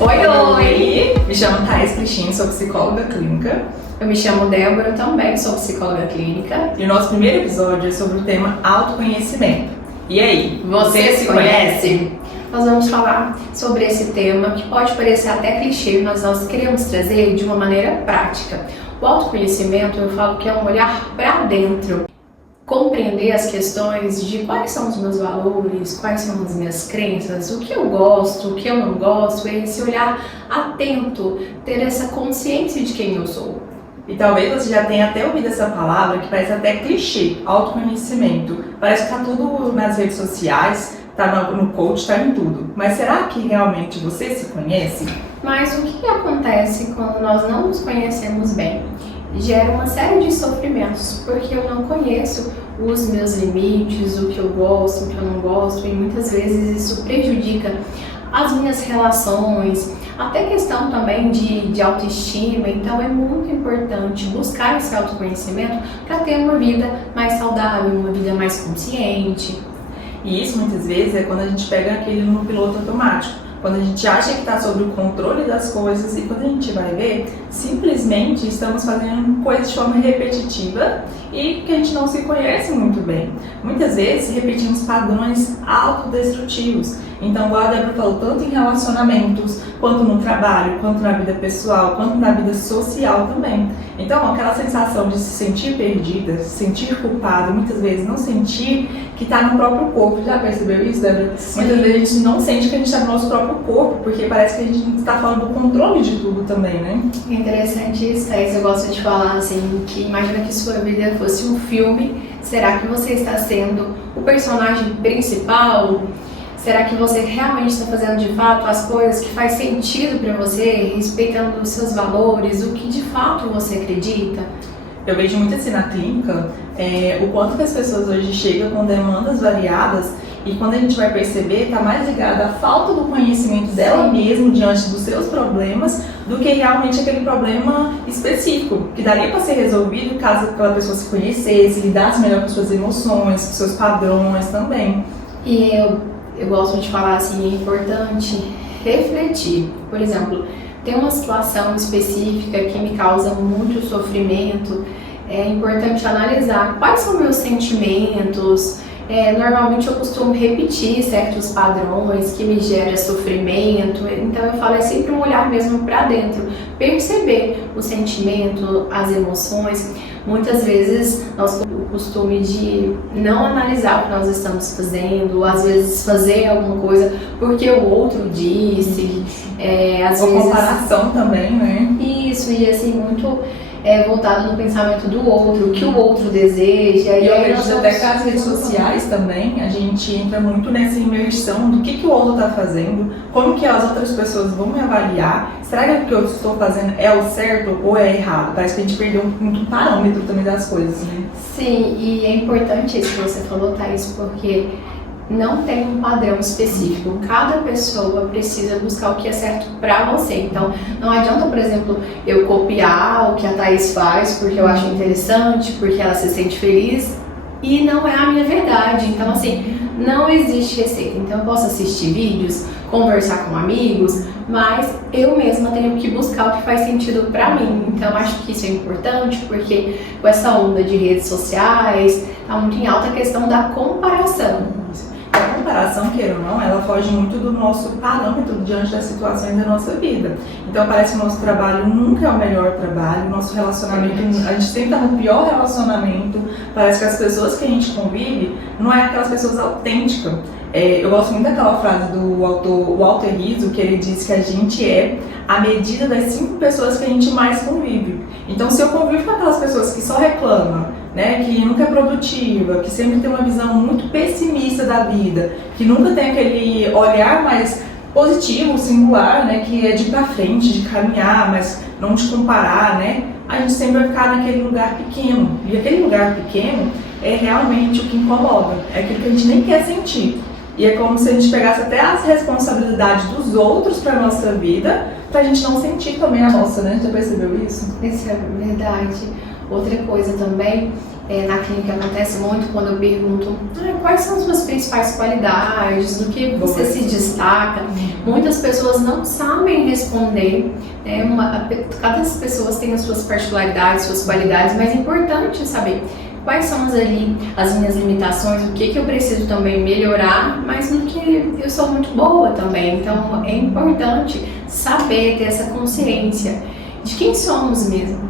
Oi, oi! Me chamo Thaís Cristina, sou psicóloga clínica. Eu me chamo Débora, também sou psicóloga clínica. E o nosso primeiro episódio é sobre o tema autoconhecimento. E aí, você se conhece? Nós vamos falar sobre esse tema que pode parecer até clichê, mas nós queremos trazer de uma maneira prática. O autoconhecimento, eu falo que é um olhar para dentro. Compreender as questões de quais são os meus valores, quais são as minhas crenças, o que eu gosto, o que eu não gosto, é esse olhar atento, ter essa consciência de quem eu sou. E talvez você já tenha até ouvido essa palavra que parece até clichê, autoconhecimento. Parece que tá tudo nas redes sociais, tá no coach, tá em tudo. Mas será que realmente você se conhece? Mas o que acontece quando nós não nos conhecemos bem? Gera uma série de sofrimentos, porque eu não conheço os meus limites, o que eu gosto, o que eu não gosto, e muitas vezes isso prejudica as minhas relações, até questão também de autoestima. Então é muito importante buscar esse autoconhecimento para ter uma vida mais saudável, uma vida mais consciente. E isso muitas vezes é quando a gente pega aquele no piloto automático. Quando a gente acha que está sob o controle das coisas e quando a gente vai ver, simplesmente estamos fazendo coisas de forma repetitiva e que a gente não se conhece muito bem. Muitas vezes repetimos padrões autodestrutivos. Então, igual a Débora falou, tanto em relacionamentos, quanto no trabalho, quanto na vida pessoal, quanto na vida social também. Então, aquela sensação de se sentir perdida, se sentir culpada, muitas vezes não sentir que está no próprio corpo. Já percebeu isso, Débora? Sim. Muitas vezes a gente não sente que a gente está no nosso próprio corpo, porque parece que a gente está falando do controle de tudo também, né? É interessante isso, Thaís. Eu gosto de falar assim, que imagina que sua vida fosse um filme. Será que você está sendo o personagem principal? Será que você realmente está fazendo de fato as coisas que faz sentido para você, respeitando os seus valores, o que de fato você acredita? Eu vejo muito assim na clínica, o quanto que as pessoas hoje chegam com demandas variadas e quando a gente vai perceber, está mais ligada à falta do conhecimento dela mesma diante dos seus problemas do que realmente aquele problema específico, que daria para ser resolvido caso aquela pessoa se conhecesse, lidasse melhor com suas emoções, com seus padrões também. E eu gosto de falar assim, é importante refletir. Por exemplo, tem uma situação específica que me causa muito sofrimento, é importante analisar quais são meus sentimentos. Normalmente eu costumo repetir certos padrões que me geram sofrimento, então eu falo, é sempre um olhar mesmo para dentro, perceber o sentimento, as emoções. Muitas vezes nós temos o costume de não analisar o que nós estamos fazendo, ou às vezes fazer alguma coisa porque o outro disse, às vezes... comparação também, né? Isso, e assim, muito voltado no pensamento do outro, o que o outro deseja. E eu acredito até que as redes sociais também, a gente entra muito nessa imersão do que o outro está fazendo, como que as outras pessoas vão me avaliar, será que o que eu estou fazendo é o certo ou é errado? Parece que a gente perdeu muito parâmetro também das coisas, né? Sim, e é importante isso que você falou, Thaís, porque não tem um padrão específico. Cada pessoa precisa buscar o que é certo pra você. Então, não adianta, por exemplo, eu copiar o que a Thaís faz porque eu acho interessante, porque ela se sente feliz e não é a minha verdade. Então, assim, não existe receita. Então, eu posso assistir vídeos, conversar com amigos, mas eu mesma tenho que buscar o que faz sentido pra mim. Então, acho que isso é importante porque com essa onda de redes sociais, tá muito em alta a questão da comparação. A comparação, queira ou não, ela foge muito do nosso parâmetro diante das situações da nossa vida. Então parece que o nosso trabalho nunca é o melhor trabalho, o nosso relacionamento, a gente sempre está no pior relacionamento, parece que as pessoas que a gente convive não é aquelas pessoas autênticas. Eu gosto muito daquela frase do autor Walter Rizzo, que ele diz que a gente é a medida das 5 pessoas que a gente mais convive. Então se eu convivo com aquelas pessoas que só reclamam, né, que nunca é produtiva, que sempre tem uma visão muito pessimista da vida, que nunca tem aquele olhar mais positivo, singular, né, que é de ir pra frente, de caminhar, mas não de comparar, né, a gente sempre vai ficar naquele lugar pequeno. E aquele lugar pequeno é realmente o que incomoda, é aquilo que a gente nem quer sentir. E é como se a gente pegasse até as responsabilidades dos outros para a nossa vida, para a gente não sentir também a nossa, né? Já percebeu isso? Isso é verdade. Outra coisa também, na clínica acontece muito quando eu pergunto quais são as suas principais qualidades, do que você se destaca. Muitas pessoas não sabem responder, cada pessoa tem as suas particularidades, suas qualidades, mas é importante saber quais são as minhas limitações, o que eu preciso também melhorar, mas no que eu sou muito boa também. Então é importante saber, ter essa consciência de quem somos mesmo.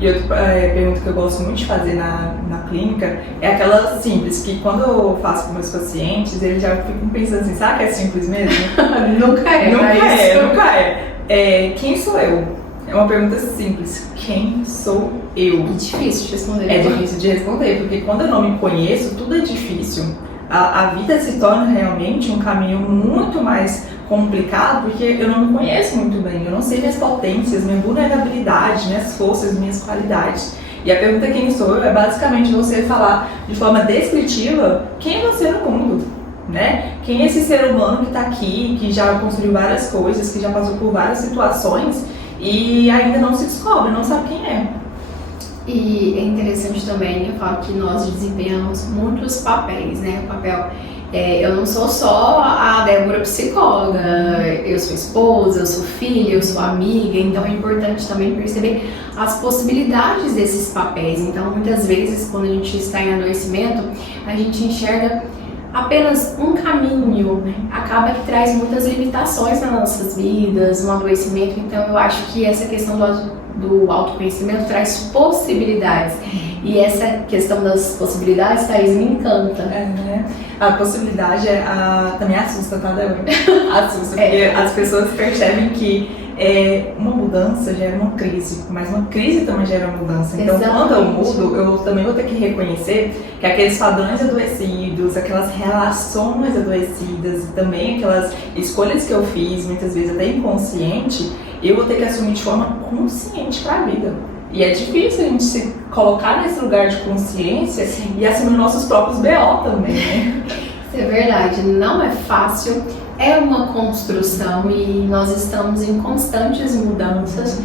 E outra pergunta que eu gosto muito de fazer na clínica é aquela simples, que quando eu faço com meus pacientes, eles já ficam pensando assim, sabe que é simples mesmo? Nunca é. Quem sou eu? É uma pergunta simples. Quem sou eu? É difícil de responder. É difícil de responder, porque quando eu não me conheço, tudo é difícil. A vida se torna realmente um caminho muito mais complicado, porque eu não me conheço muito bem. Eu não sei minhas potências, minha vulnerabilidade, minhas forças, minhas qualidades. E a pergunta quem sou eu é basicamente você falar de forma descritiva quem é você no mundo. Né? Quem é esse ser humano que está aqui, que já construiu várias coisas, que já passou por várias situações e ainda não se descobre, não sabe quem é. E é interessante também, eu falo que nós desempenhamos muitos papéis, né? O papel, eu não sou só a Débora psicóloga, eu sou esposa, eu sou filha, eu sou amiga, então é importante também perceber as possibilidades desses papéis. Então, muitas vezes, quando a gente está em adoecimento, a gente enxerga apenas um caminho, acaba que traz muitas limitações nas nossas vidas, no adoecimento. Então eu acho que essa questão do autoconhecimento traz possibilidades, e essa questão das possibilidades, Thaís, me encanta. Né? A possibilidade também assusta, tá, Débora? Assusta, porque as pessoas percebem que uma mudança gera uma crise, mas uma crise também gera uma mudança. Então, quando eu mudo, eu também vou ter que reconhecer que aqueles padrões adoecidos, aquelas relações adoecidas e também aquelas escolhas que eu fiz, muitas vezes até inconsciente, eu vou ter que assumir de forma consciente para a vida. E é difícil a gente se colocar nesse lugar de consciência. Sim. E assumir nossos próprios BO também, né? Isso é verdade, não é fácil. É uma construção e nós estamos em constantes mudanças,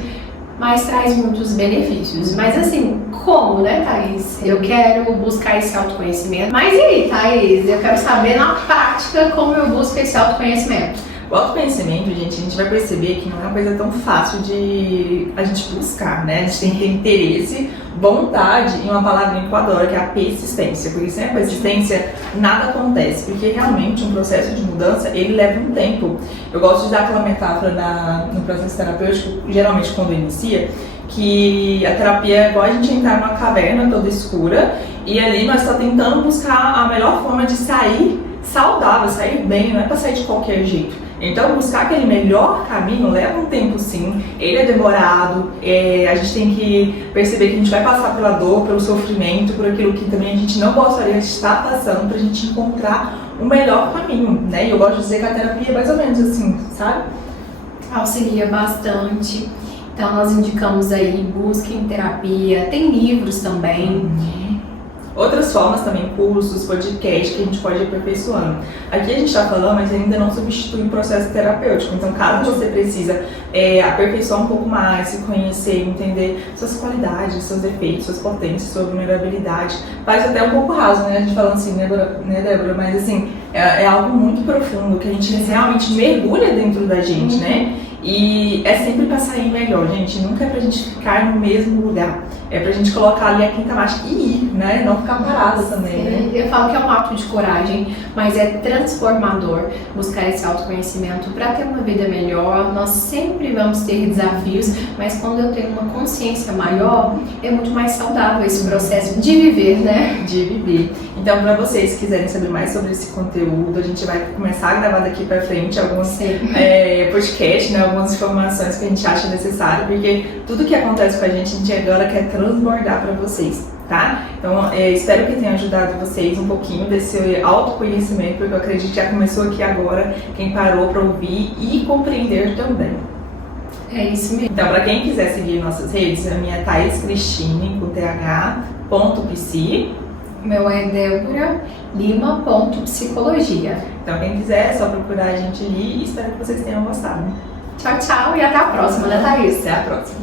mas traz muitos benefícios. Mas assim, como, né, Thaís? Eu quero buscar esse autoconhecimento. Mas e aí, Thaís? Eu quero saber na prática como eu busco esse autoconhecimento. O autoconhecimento, gente, a gente vai perceber que não é uma coisa tão fácil de a gente buscar, né? A gente tem que ter interesse, vontade e uma palavrinha que eu adoro, que é a persistência. Porque sem a persistência, nada acontece. Porque realmente um processo de mudança, ele leva um tempo. Eu gosto de dar aquela metáfora no processo terapêutico, geralmente quando inicia, que a terapia é igual a gente entrar numa caverna toda escura e ali nós estamos tentando buscar a melhor forma de sair saudável, sair bem, não é para sair de qualquer jeito. Então, buscar aquele melhor caminho leva um tempo, sim. Ele é demorado, a gente tem que perceber que a gente vai passar pela dor, pelo sofrimento, por aquilo que também a gente não gostaria de estar passando, para a gente encontrar o melhor caminho, né? E eu gosto de dizer que a terapia é mais ou menos assim, sabe? Auxilia bastante. Então, nós indicamos aí, busquem terapia, tem livros também. Outras formas também, cursos, podcast que a gente pode ir aperfeiçoando. Aqui a gente está falando, mas ainda não substitui o processo terapêutico. Então, caso você precisa aperfeiçoar um pouco mais, se conhecer, entender suas qualidades, seus defeitos, suas potências, sua vulnerabilidade, parece até um pouco raso, né? A gente falando assim, né, Débora? Mas assim, é algo muito profundo, que a gente realmente mergulha dentro da gente, né? E é sempre para sair melhor, gente. Nunca é pra gente ficar no mesmo lugar. É pra gente colocar ali a quinta marcha e ir, né? Não ficar parada também, né? Eu falo que é um ato de coragem, mas é transformador buscar esse autoconhecimento para ter uma vida melhor. Nós sempre vamos ter desafios, mas quando eu tenho uma consciência maior, é muito mais saudável esse processo de viver, né? De viver. Então, para vocês que quiserem saber mais sobre esse conteúdo, a gente vai começar a gravar daqui para frente alguns podcasts, né? Algumas informações que a gente acha necessário, porque tudo que acontece com a gente agora quer transbordar para vocês, tá? Então, espero que tenha ajudado vocês um pouquinho desse autoconhecimento, porque eu acredito que já começou aqui agora, quem parou para ouvir e compreender também. É isso mesmo. Então, para quem quiser seguir nossas redes, a minha é Thaís Cristine, com th.psi. O meu é Débora Lima.psicologia. Então, quem quiser, é só procurar a gente ali e espero que vocês tenham gostado. Tchau, tchau e até a próxima, né, Thaís? Até a próxima.